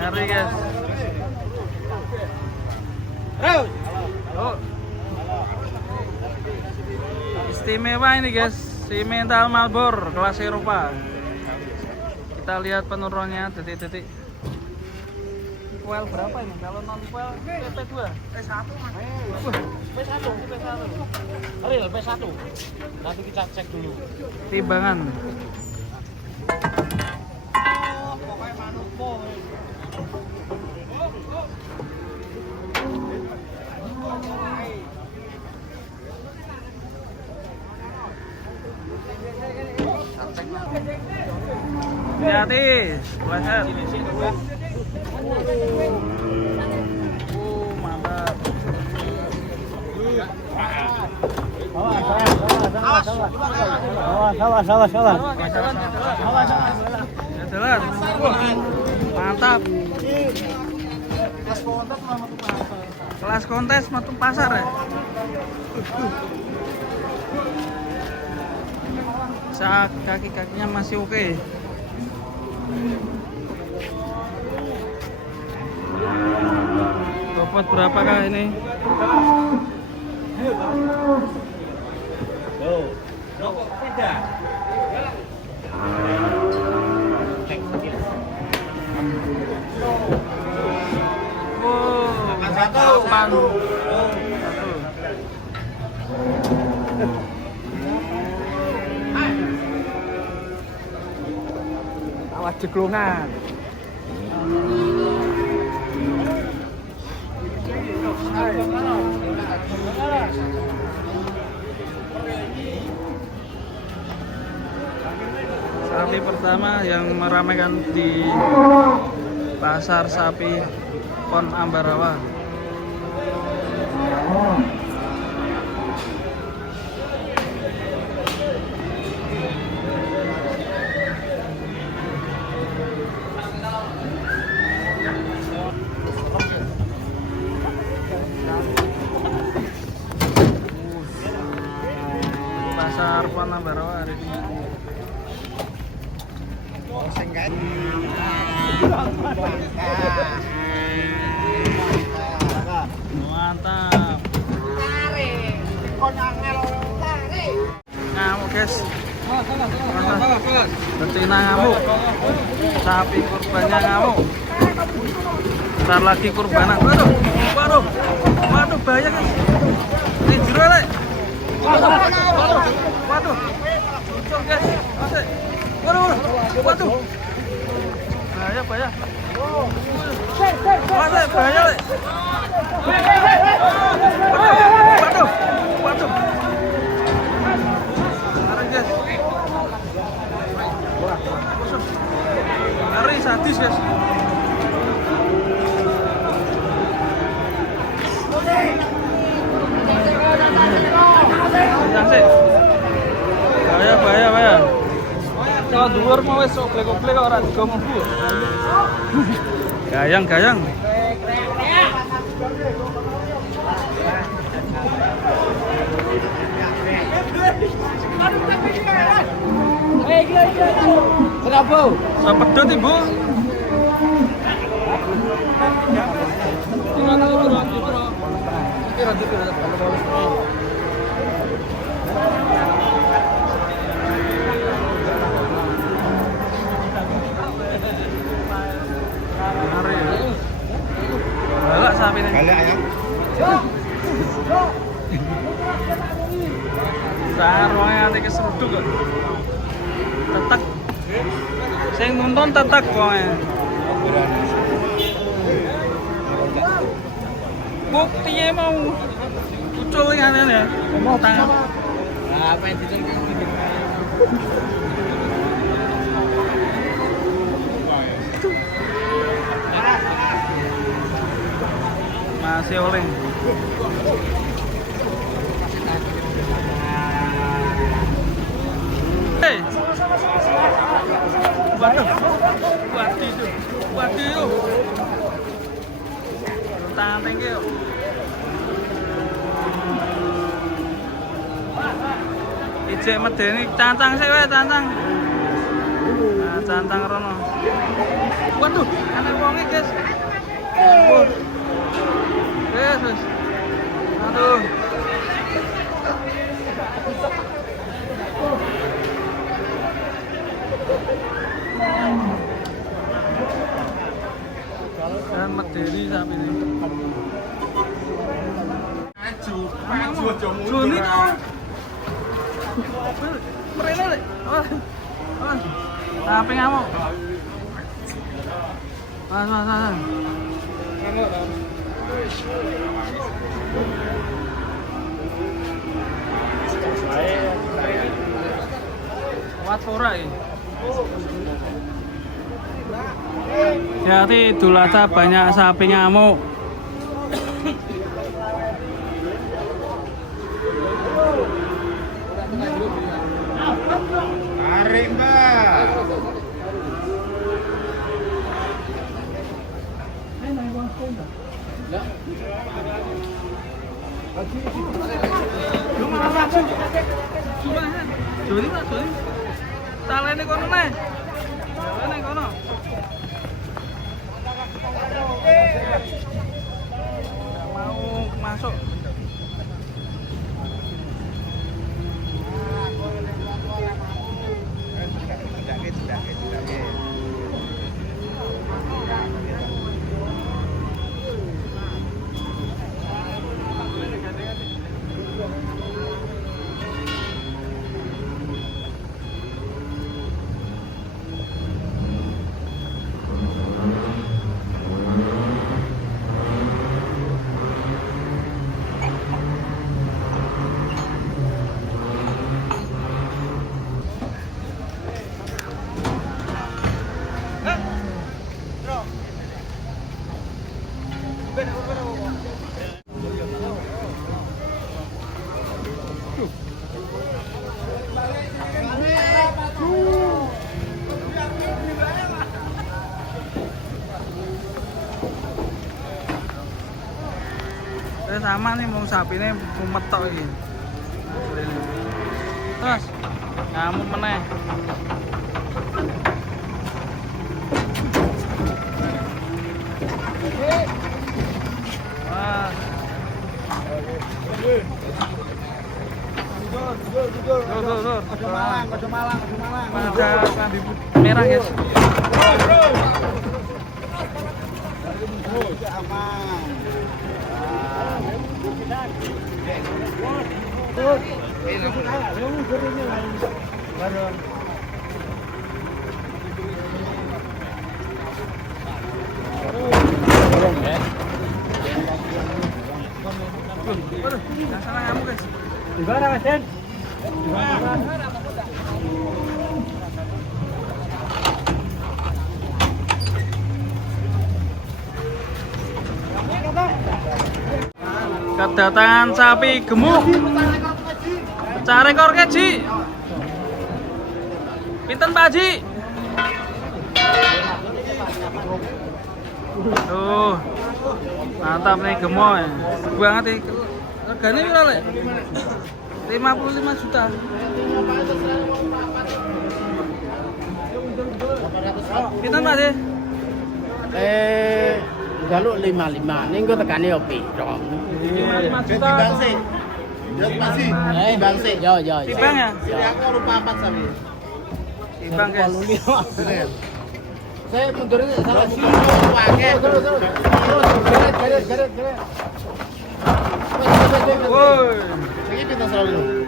Ngeri guys. Oh. Istimewa ini guys, si mental Marlboro kelas Eropa. Kita lihat penurunannya detik-detik. Kuel berapa ini? Kalau non kuel PP2? P1 mas. P1. Real P1. Nanti kita cek dulu. Timbangan. Pokoknya manupo. Hati-hati, leher. Mantap. Jalan. Mantap. Kelas kontes metu pasar ya. Kaki-kakinya masih oke. Dapat berapakah ini? Satu. Awas jeglongan. Sapi pertama yang meramaikan di pasar sapi Pon Ambarawa. Pasar Pon Ambarawa hari ini. Mantap. Ngamuk guys. Betina ngamuk. Sapi kurbannya ngamuk. Bentar lagi kurbanan. Waduh bahaya guys. Ini jero lek. Waduh. Lucu guys. Masih. Waduh. Bahaya. Masih bahaya lek. Waduh. Ngeri sadis guys. Bahaya. Kalau dhuwur mau wis oblek-oblek ora digo mlebu. Gayang. Kenapa? Sepedot ibu. Galak sapi ini. Galak ya. Sarwanya ati keseruduk kok. Tetek. Sing nonton tetek kowe. Buktinya mau ucul ngene ya. Mau tangan. Nah, apa yang dicengking gitu. Masih oleng. Hey. Waduh. Tangan tinggi yuk. Ijek medeni cancang sih wae cancang. Dicantang rono. Waduh, ana wonge, guys. Yes. Aduh. Dan medeni sapi ini. Maju aja mundur. Joni to. Merene lek. Sapi ngamuk. Mas. Kuat ora iki? Jadi Idul Adha banyak sapi ngamuk. Tarik, Mbak. Joni. Talene kono neh. Talene kono. Mau masuk. Sama nih mau sapi ini mumet tok iki. Terus ngamuk meneh. Wah. Dur. Kode malang. Ada kambi merah, guys. Aman. Gimana, Mas Den? Kedatangan sapi gemuk. Pecah rekor keji. Pinten Pak Haji? Tuh. Mantap nih gemuk ya. Banget nih. Regane piro, Lek? 55 juta. Pinten Pak Haji? Jaluk 55. Ning kok tekane opi, Dong. 55 juta. Masih. Timbang sih. Yo. Timbang ya? Sini aku lupa 4 Sapi. Timbang, guys. Saya mundurin salah sini. Pakai. Terus. Garet. Woi. Ini kita selalu.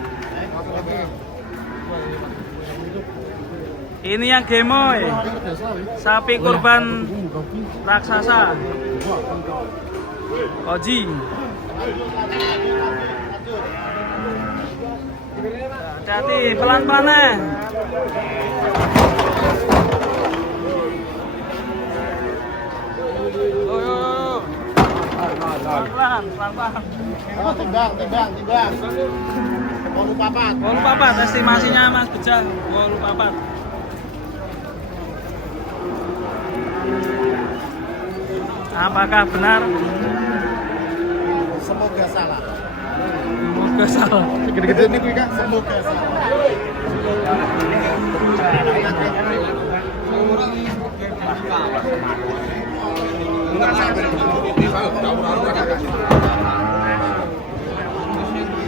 Ini yang gemoy. Sapi kurban raksasa. Oji. Hati-hati, pelan-pelan. Pelan-pelan. Oh, timbang. Bolu papat. Estimasinya Mas Beja, bolu papat. Apakah benar? Semoga salah. Semoga salah. Gede-gede nih kuwi Kak, semoga salah.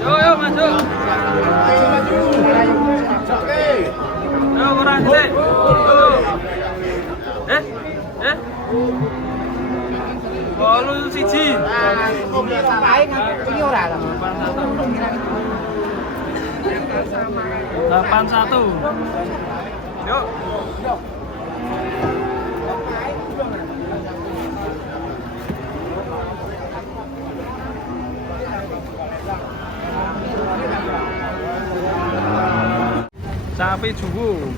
Yo masuk. Yo kurang sih. Bolu siji. Ini ora lah. 81. Yuk. Sapi jubu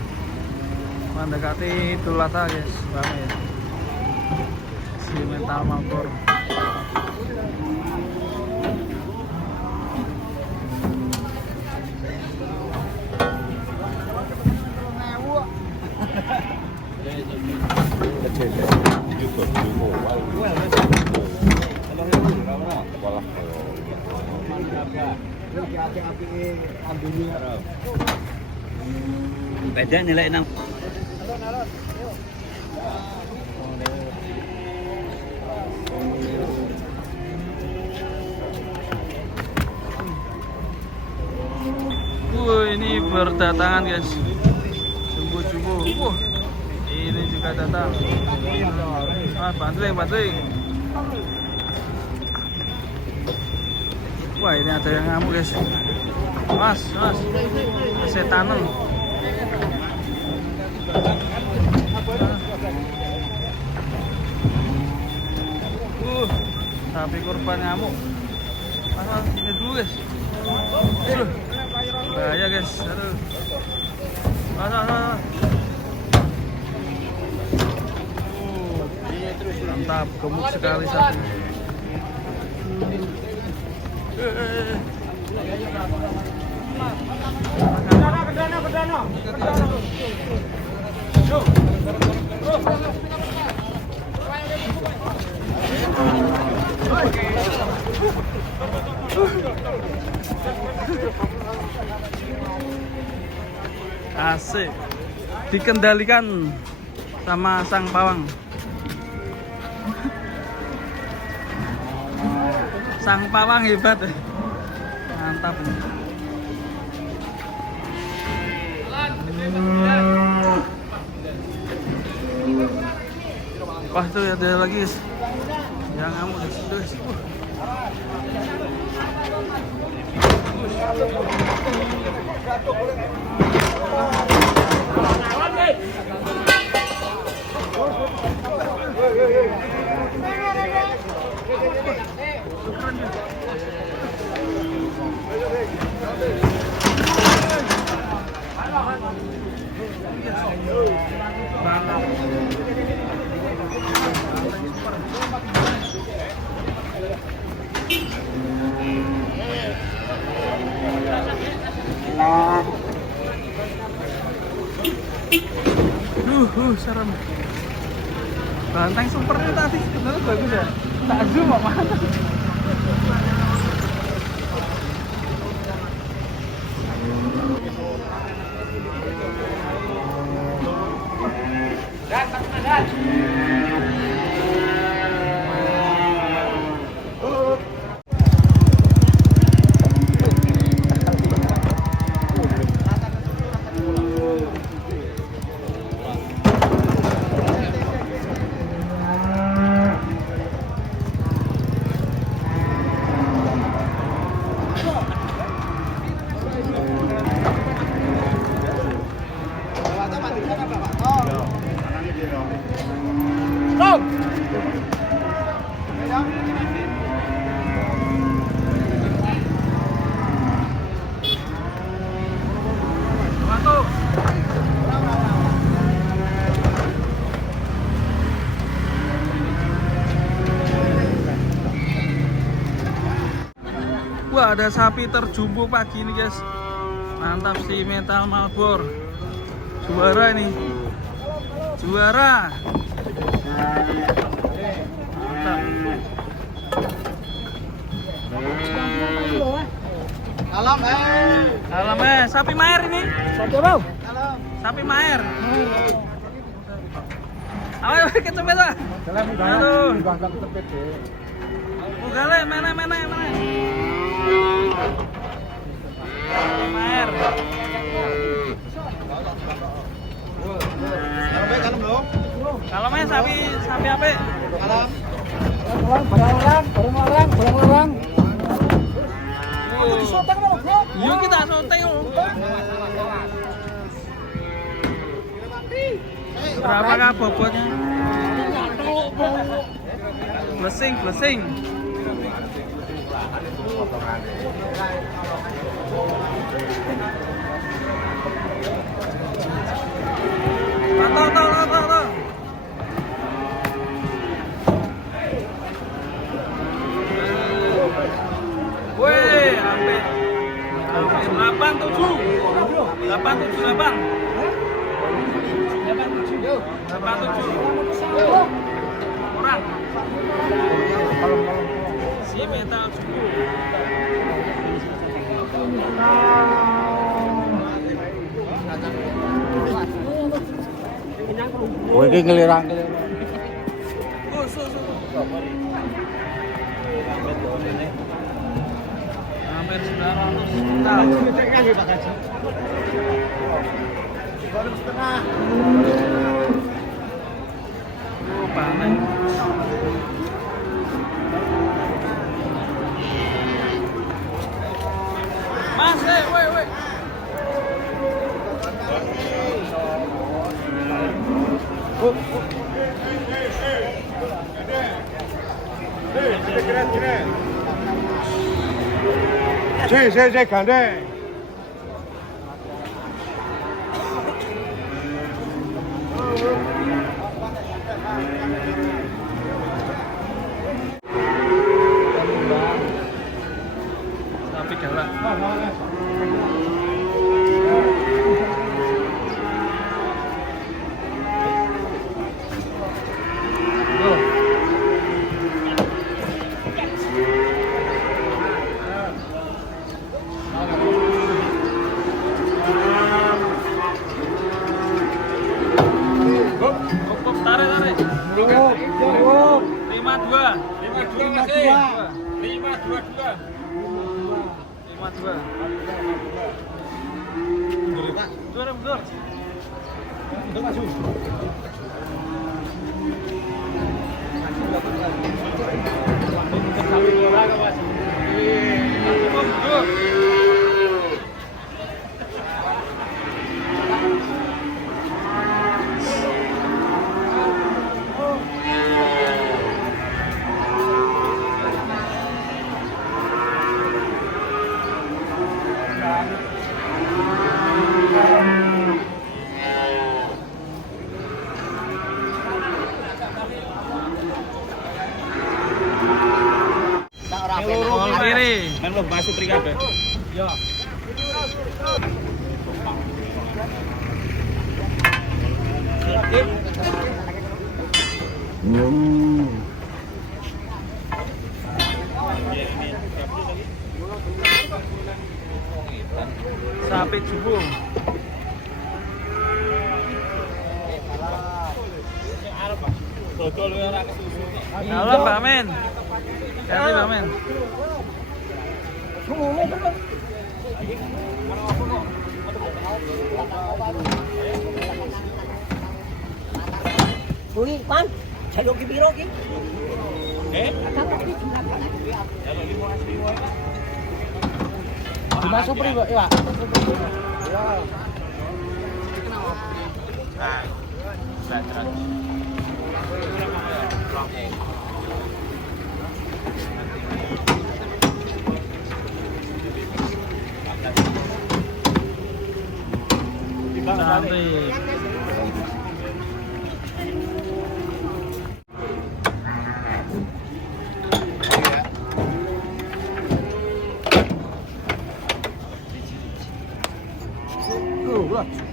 mendekati Idul Adha guys, ramai ya. Si mental mampur. Beda nilai 6. Ini berdatangan guys, jumbo-jumbo. Ini juga datang. Bantuin. Wah, ini ada yang ngamuk guys. Mas, kesetanan. Sapi kurban ngamuk. Ini dulu guys. Bahaya guys. Aduh. Mantap, gemuk sekali sapi. Asik, dikendalikan sama sang pawang. Sang pawang hebat, mantap. Wah, itu ada lagi guys, yang ngamuk di situ guys. Serem. Banteng supernya tadi sebenarnya bagus ya. Tak zoom apa? Wah, ada sapi terjumbo pagi ini guys. Mantap sih, mental Malbor. Juara ini. Juara. Mantap. Alam sapi maer ini. Sapi bau. Sapi maer. Ayo kecepet lah. Aduh. Bangga kecepet deh. Gale, mana. Maer. Kalem dong. Kalau main sapi apa? Kalem. Barang larang. Yuk kita sote yuk. Berapakah bobotnya? Blessing. Tahu. Weh, hampir 87. Kurang. Si metal suku. Oh, ini ngelirang. Hampir 900 juta. Setengah. Panen. Mas, weh. Cek, gande. Sapi galak. Tarik. 52. Kan lo masuk prikabeh. Ya. Sapi jumbo. Halo Mbak Men. Kasih Mbak Men. Kuwi, Pan. Jayo ki piro ki? Dimasuk pri, Pak, ya. Cantik.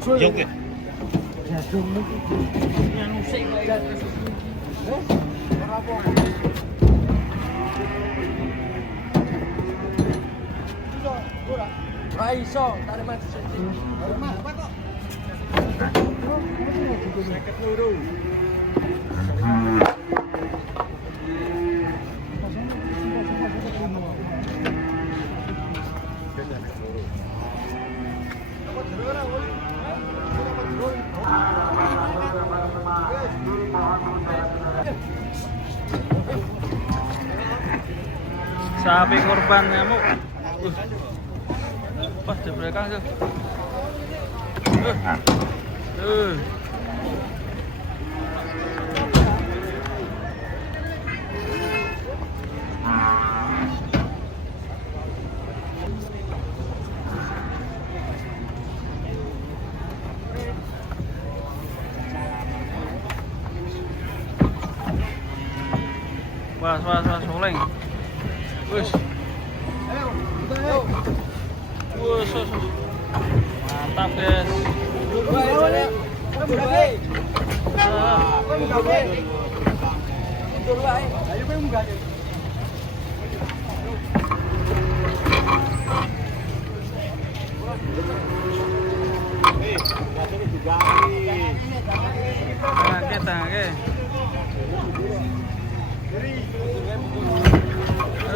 Joget. Iso, tarik mati. Apa kok? Sapi kurban nyamuk. Pas di belakang tuh. Was, oleng. Wus. Wus. Mantap, guys. Tangke.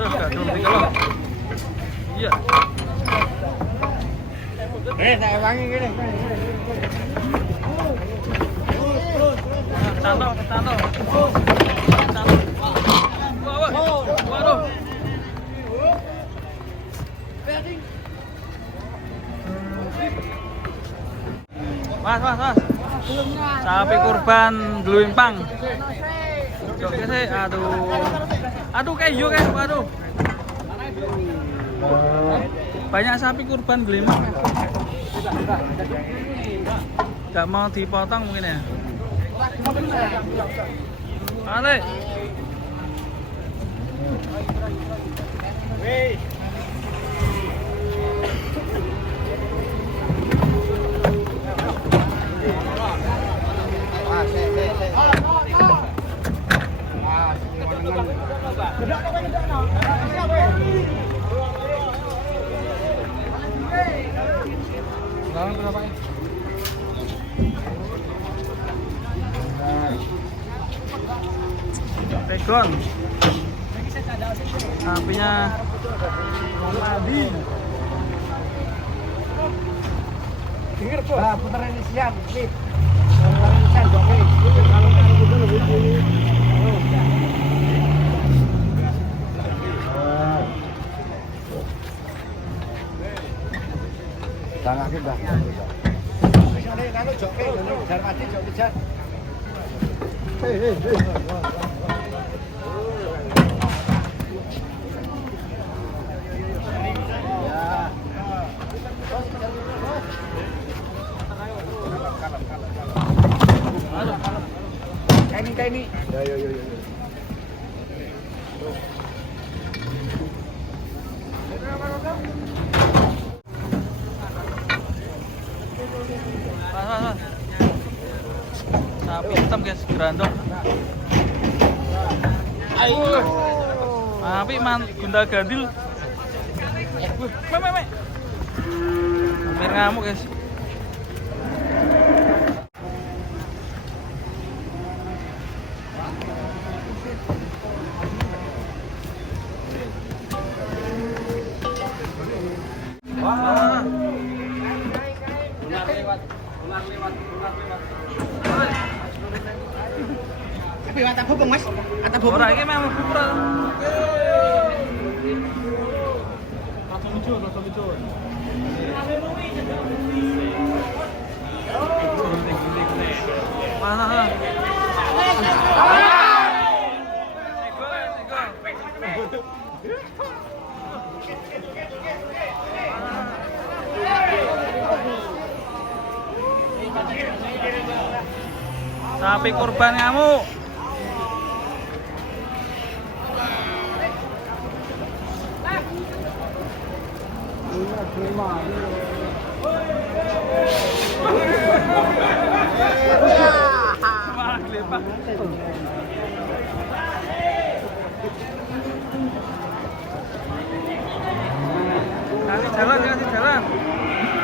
Gak dulu kalau. Iya. Saya wangi gini. Cantol. Waduh. Mas. Sapi kurban Gluimpang. Oke sih, aduh kayak waduh. Banyak sapi kurban Gluimpang. Gak mau dipotong mungkin ya. Ale. Pegon. Sapinya mandi. Pinggir tuh. Nah, putaran ini siap. Putaran ini siap, oke. Kalau kan itu lebih dulu. Jangan kita. Misalnya kalau joke, jangan mati jok kejar. Hei. Kayak ini. Ya. Pas. Sapi hitam guys, gerandong. Ayo. Sapi gunda gandil. Me. Hampir ngamuk guys. Tapi atap hubung mas, atap hubung. Ora iki memang kupra. Rasa lucu. Mana? Sapi kurban ngamuk.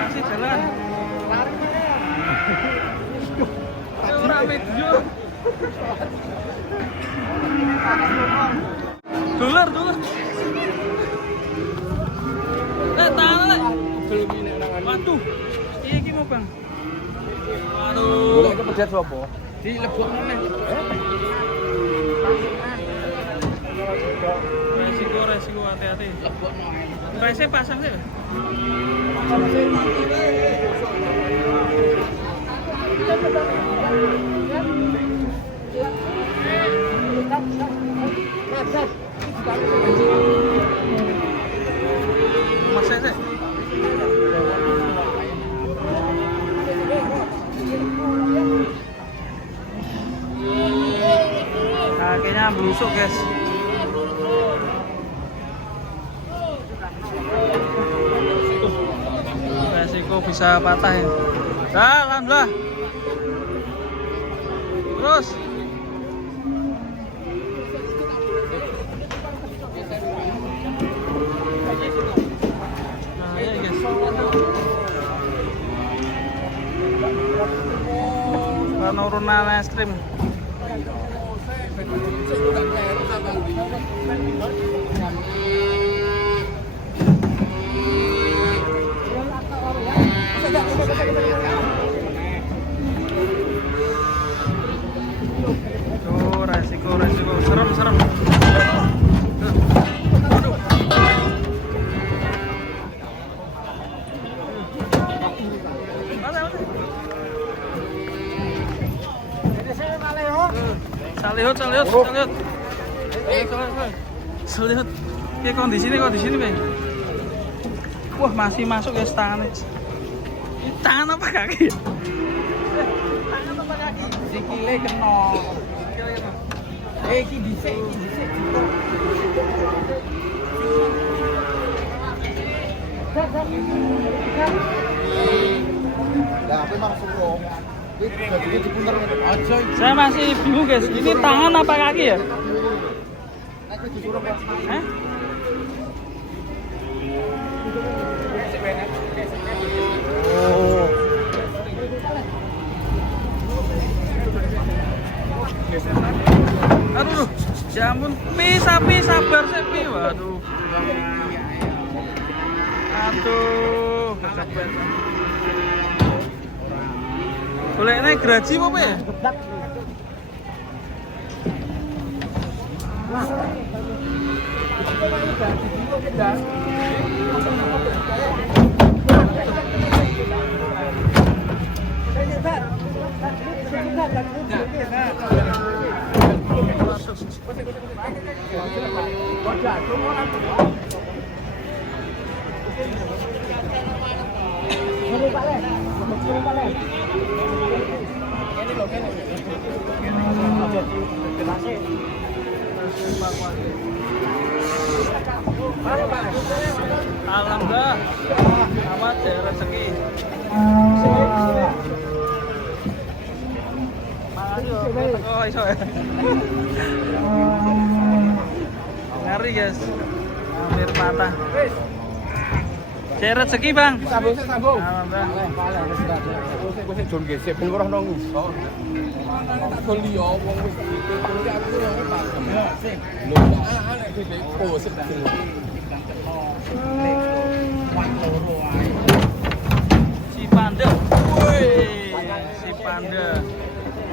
Kasih jalan. Ora video. Dolar. Tangan. Waduh. Iya iki mau, Bang. Waduh. Boleh kepedet sapa? Dilebokno neh. Resiko. resiko, hati-hati. Resnya pasang sih. Masih sih. Kakinya busuk guys. Resiko bisa patah ya. Alhamdulillah. Terus. Nah, ya guys. Penurunan ekstrim. Tuh, resiko serem. Aduh. Salihut. Salihut. Kayak kondisi ini, Bang. Wah, masih masuk ya tangannya. Ini tangan apa kaki? Tangan apa kaki? Sikile kena. Iki dhisik. Lah, apa maksud kok? Ini diputer aja. Saya masih bingung guys, ini tangan apa kaki ya? Hah? Oh. Aduh, ya ampun, Sapi sabar Sapi, waduh. Aduh, kecepet. Boleh naik geraji apa ya? Alhamdulillah, amat ya rezeki. Oh, iso ya. Ngeri guys, hampir patah. Saya rezeki bang. Sambung. Alhamdulillah. Gue sih John gesek ben ora nang ngisor. Beli yo wong wis kuwi aku yo pakem. Sing. Lho, anak iki posep dulu. Si Panda. Woi, si Panda.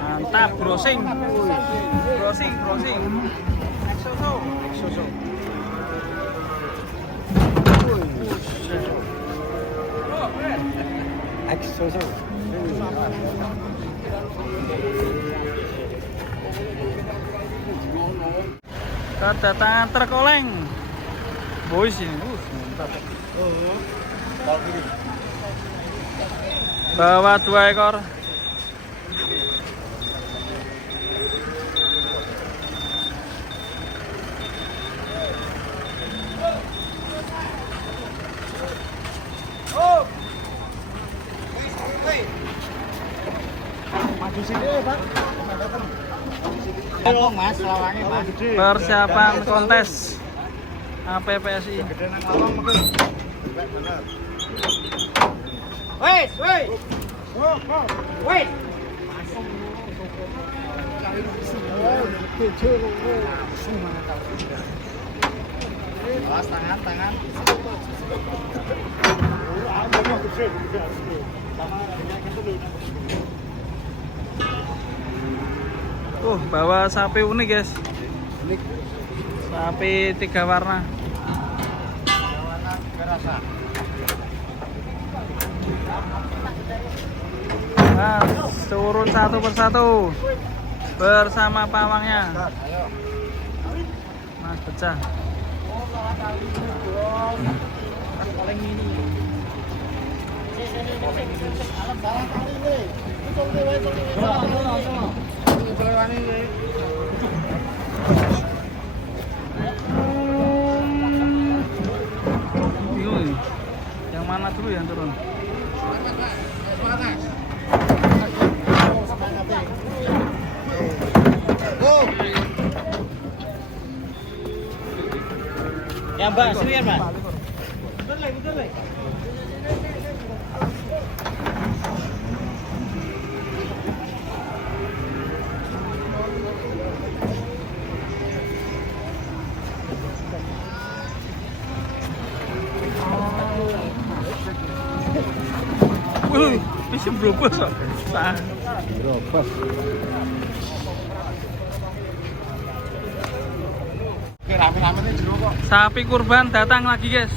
Mantap, browsing. Exoso. Exoso. Kedatangan truk oleng. Boys ini, mantap. Bawa 2 ekor. Maju sini, Pak. Tolong Mas, lawange Mas. Persiapan kontes APPSI. Wes. Awas tangan. Bawa sapi unik guys. Sapi 3 warna. Mas, turun satu persatu bersama pawangnya. Mas pecah. Bingung ini. Yang mana dulu yang turun? Ya Mbak, sini ya Mbak. Wih, bisa berubah kok. Berobos. Oke, rame-rame nih jero kok. Sapi kurban datang lagi, guys.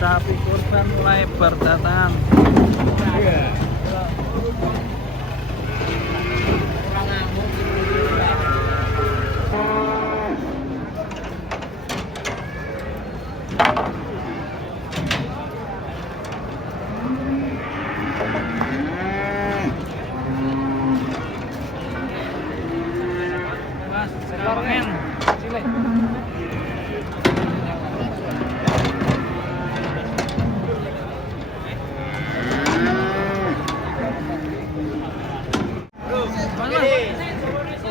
Sapi kurban mulai berdatangan. Mas, sekarang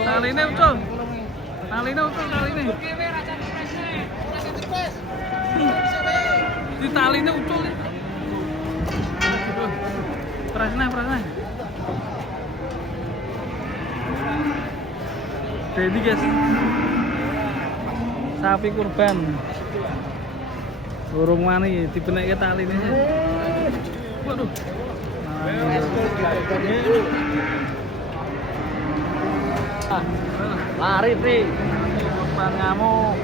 kali ini ucul, kali ini ucul, kali ini di tali ini ucul. Perasaan. Jadi guys, sapi kurban burung wani dibenek ke tali ini. Waduh. Lari Tri, kurban ngamuk.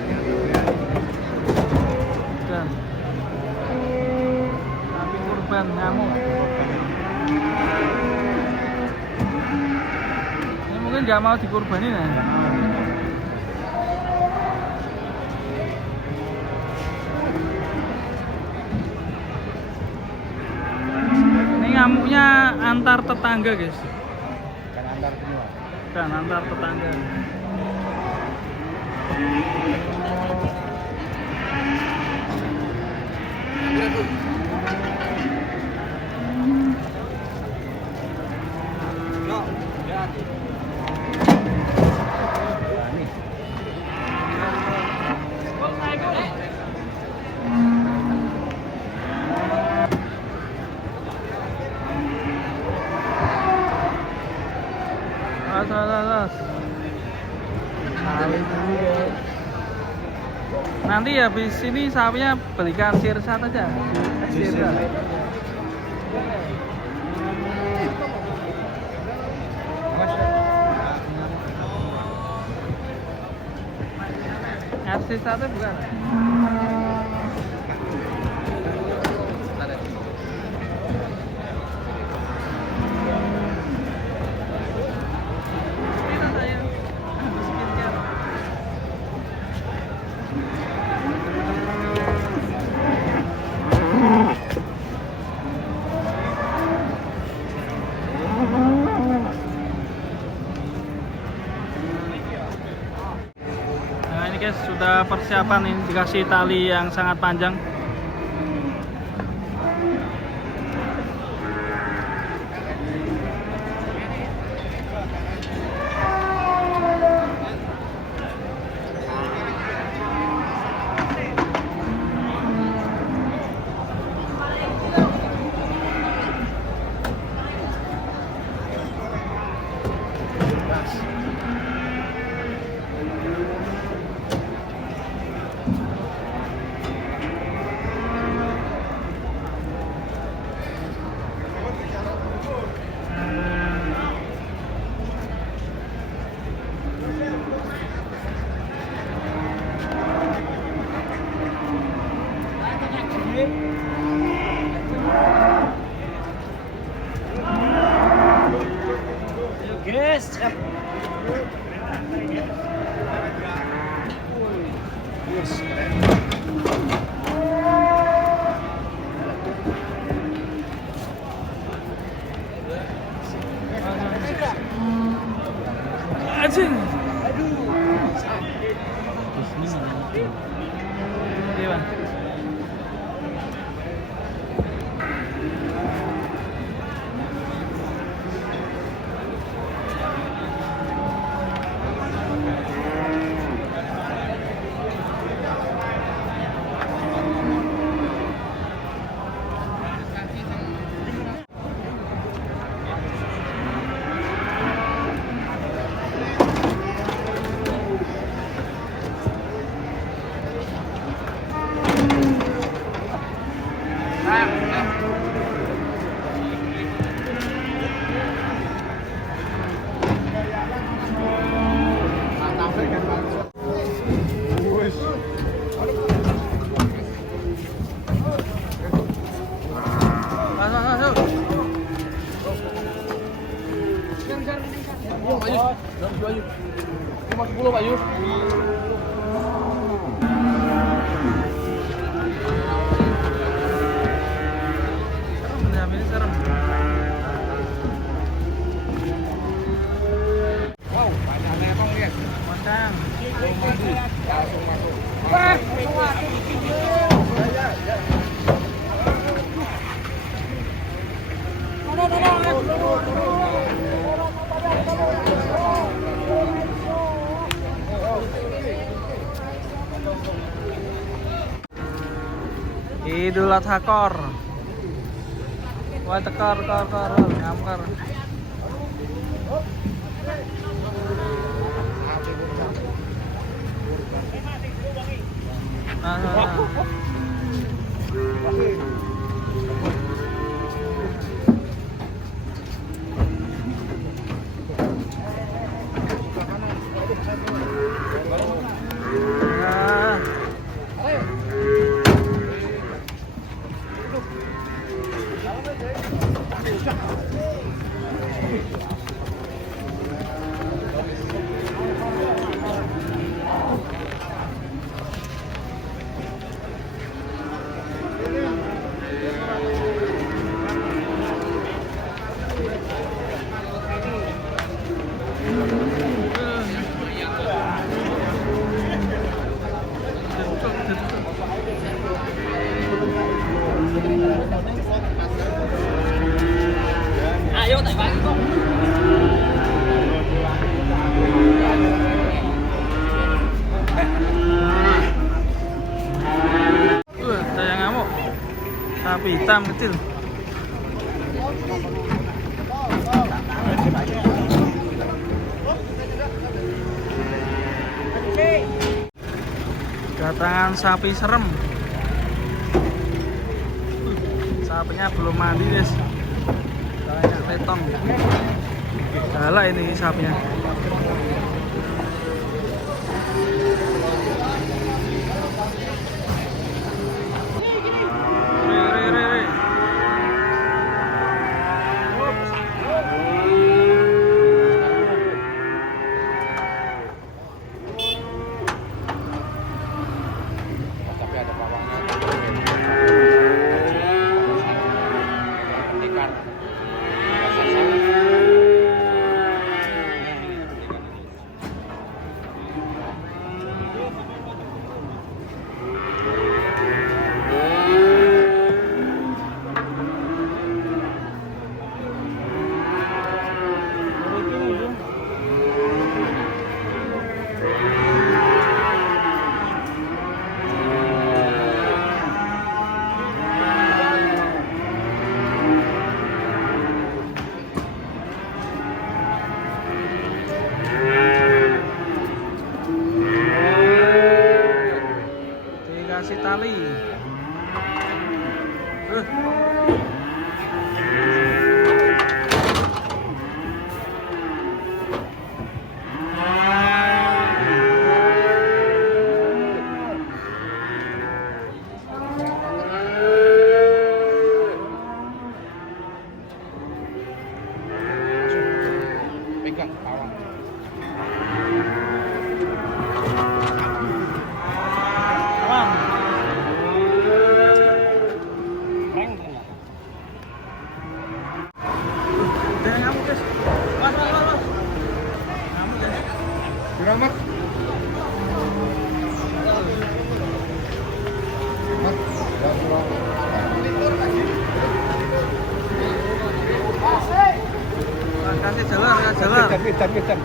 Dan sapi kurban ngamuk. Ini mungkin nggak mau dikurbanin ya. Ini ngamuknya antar tetangga guys. Kan antar semua. Kan antar tetangga. Atas. Nanti habis ini sapinya belikan sirsat aja. Sirsat. Sirsatnya bukan. Guys, sudah persiapan ini, dikasih tali yang sangat panjang. Ayu. 50 Pak Yu. Serem ya, ini serem. Wow, banyak memang lihat. Masang. Langsung masuk. Idul Adha kor. Wah tekor ngamkar. Ayo tak bagi kok. Saya ngamuk. Sapi hitam kecil. Kedatangan sapi serem. Sapinya belum mandi, guys. Banyak letong. Galak ini sapinya. Re. Tapi ada bawahnya. Ikan. Dikasih tali. Pegang bawah. Aman. Udah ngamuk, guys. Mas. Ngamuk, guys. Mas. Kasih jalan. Hitam.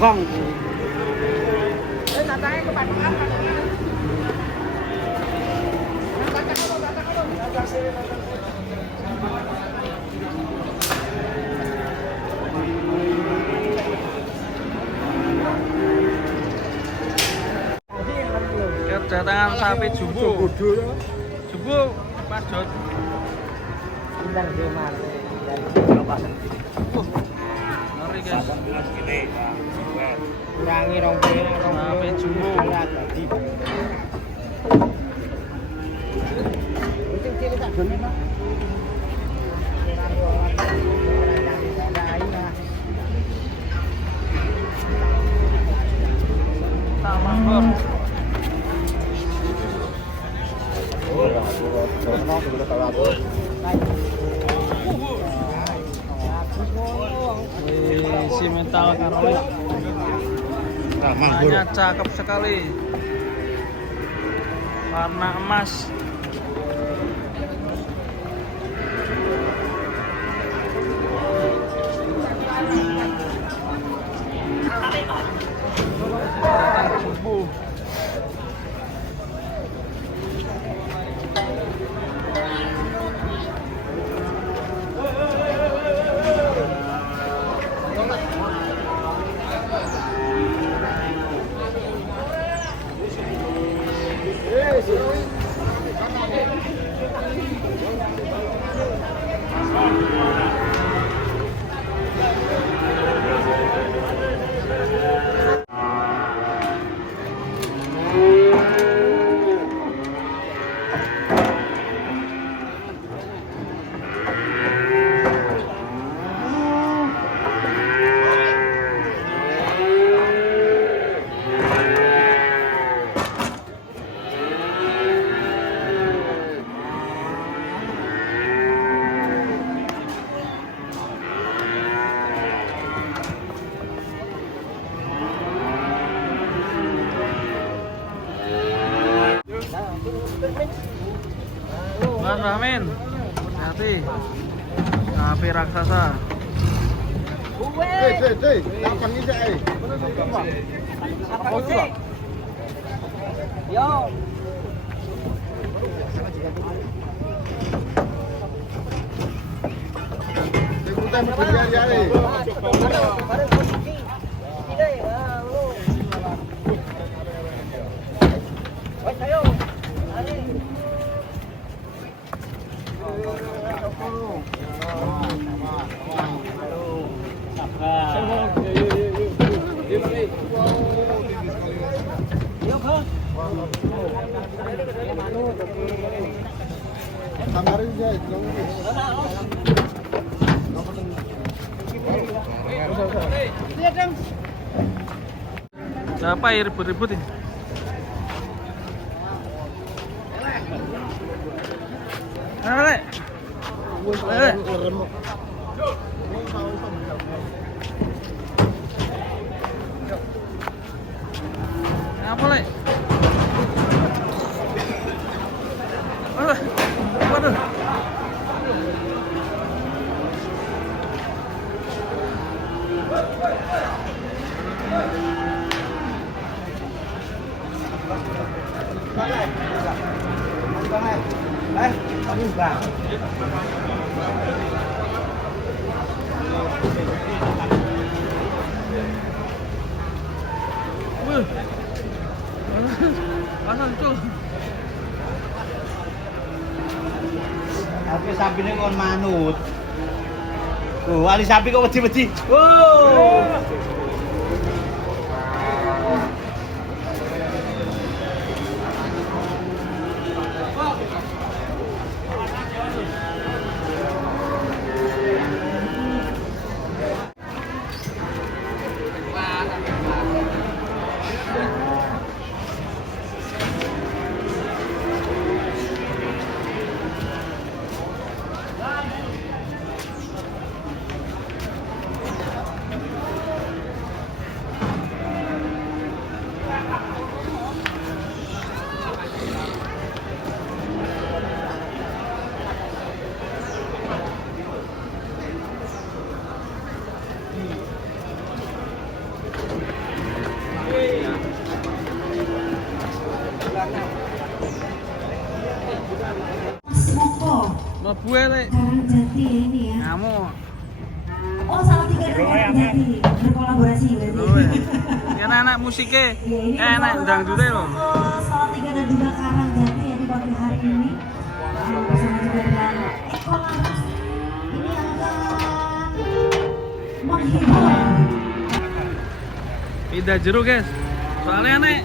Vâng. kedatangan sapi jumbo. Jumbo, Mas Jod. Bentar dia mati. Ngeri guys. Kurangi rompenya, Sapi jumbo. Mas Bor. Si mental karbit. Warnanya cakep sekali. Warna emas. Jumbo. Mas Rahmin, hati, sapi raksasa. Yo. Siapa ya ribut-ribut ini? Lek. Lek. Apa Lek? Waduh. Pasan tuh. Tapi sapi ini kon manut. Oh, ali sapi kok wedi-wedi. Oh. Lebu Lek. Jati ini ya. Kamu. Oh, salah tiga Jati. Berkolaborasi berarti. Kan anak musiknya Iya, ini enak dangdute loh. salah tiga dan juga karang jati ya di pagi hari ini. Bersama juga dengan Eko Laras. Ini akan menghibur. Pindah jeruk guys. Soalnya nek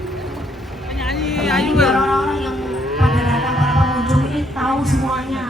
nyanyi Ini ayu biar kan. orang-orang yang pada datang para pengunjung ini tahu semuanya